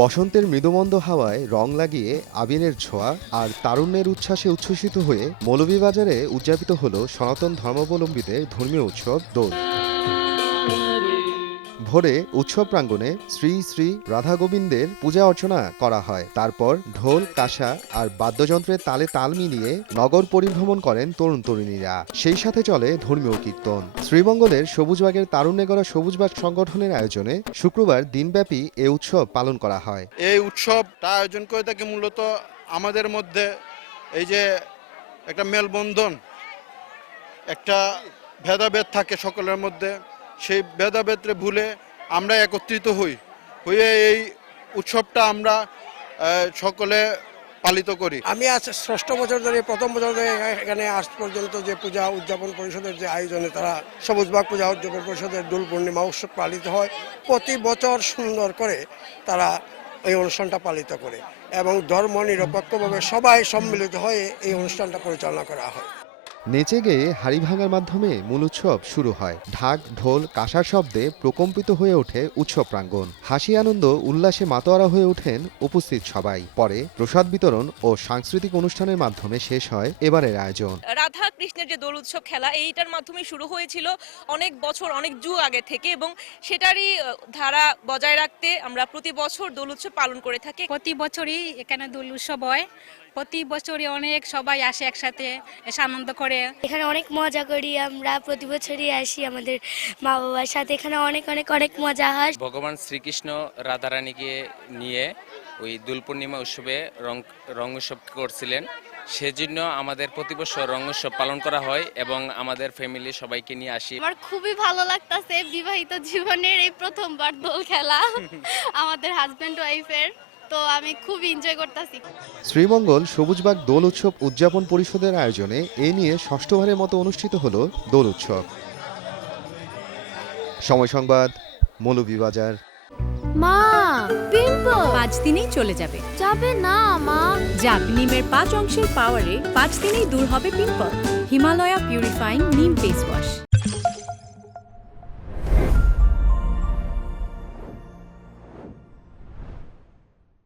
বসন্তের মৃদুমন্দ হাওয়ায় রং লাগিয়ে আবিরের ছোঁয়া আর তারুণ্যের উচ্ছ্বাসে উচ্ছ্বসিত হয়ে মৌলভীবাজারে উদযাপিত হল সনাতন ধর্মাবলম্বীদের ধর্মীয় উৎসব দোল। ভোরে উৎসব প্রাঙ্গণে শ্রী শ্রী রাধা গোবিন্দের পূজা অর্চনা করা হয়। তারপর ঢোল, কাঁসা আর বাদ্যযন্ত্রের তালে তাল মিলিয়ে নগর পরিভ্রমণ করেন তরুণ তরুণীরা। সেই সাথে চলে ধর্মীয় কীর্তন। শ্রীমঙ্গলের সবুজবাগের তারুণ্যে গড়া সবুজবাগ সংগঠনের আয়োজনে শুক্রবার দিনব্যাপী এ উৎসব পালন করা হয়। এই উৎসবটা আয়োজন করে থাকে মূলত আমাদের মধ্যে এই যে একটা মেলবন্ধন, একটা ভেদাভেদ থাকে সকলের মধ্যে, সেই ভেদাভেদরে ভুলে আমরা একত্রিত হয়ে এই উৎসবটা আমরা সকলে পালিত করি। আমি আজ ষষ্ঠ বছর ধরে, প্রথম বছর ধরে এখানে আজ পর্যন্ত যে পূজা উদযাপন পরিষদের যে আয়োজনে তারা সবুজবাগ পূজা উদযাপন পরিষদের দোল পূর্ণিমা উৎসব পালিত হয়। প্রতি বছর সুন্দর করে তারা এই অনুষ্ঠানটা পালিত করে এবং ধর্ম নিরপেক্ষভাবে সবাই সম্মিলিত হয়ে এই অনুষ্ঠানটা পরিচালনা করা হয়। নেচে গেয়ে হাড়ি ভাঙার মাধ্যমে মূল উৎসব শুরু হয়। ঢাক, ঢোল, কাঁসার শব্দে প্রকম্পিত হয়ে ওঠে উৎসব প্রাঙ্গণ। হাসি, আনন্দ, উল্লাসে মাতোয়ারা হয়ে ওঠেন উপস্থিত সবাই। পরে প্রসাদ বিতরণ ও সাংস্কৃতিক অনুষ্ঠানের মাধ্যমে শেষ হয় এবারের আয়োজন। রাধা কৃষ্ণের যে দোল উৎসব খেলা, এইটার মাধ্যমে শুরু হয়েছিল অনেক বছর, অনেক যুগ আগে থেকে, এবং সেটারই ধারা বজায় রাখতে আমরা প্রতি বছর দোল উৎসব পালন করে থাকি। প্রতি বছরই এখানে দোল উৎসব হয়। প্রতি বছরই অনেক সবাই আসে একসাথে, এসে আনন্দ করে। এখানে অনেক মজা করি আমরা, প্রতি বছরই আসি আমাদের মা বাবার সাথে। এখানে অনেক অনেক অনেক মজা হয়। ভগবান শ্রীকৃষ্ণ রাধারানীকে নিয়ে ওই দোল পূর্ণিমা উৎসবে রং উৎসব করছিলেন, সেজন্য আমাদের প্রতি বছর রং উৎসব পালন করা হয় এবং আমাদের ফ্যামিলি সবাইকে নিয়ে আসি। আমার খুবই ভালো লাগতেছে, বিবাহিত জীবনের এই প্রথমবার দোল খেলা আমাদের হাজব্যান্ড ওয়াইফের, তো আমি খুব এনজয় করতেছি। শ্রীমঙ্গল সবুজবাগ দোল উৎসব উদযাপন পরিষদের আয়োজনে এ নিয়ে ষষ্ঠবারের মতো অনুষ্ঠিত হল দোল উৎসব। সময় সংবাদ, মৌলভীবাজার। মা, পিম্পল 5 দিনেই চলে যাবে। যাবে না মা। যাক, নিমের 5 অংশের পাওয়ারে 5 দিনেই দূর হবে পিম্পল। হিমালয়া পিউরিফাইং নিম ফেস ওয়াশ।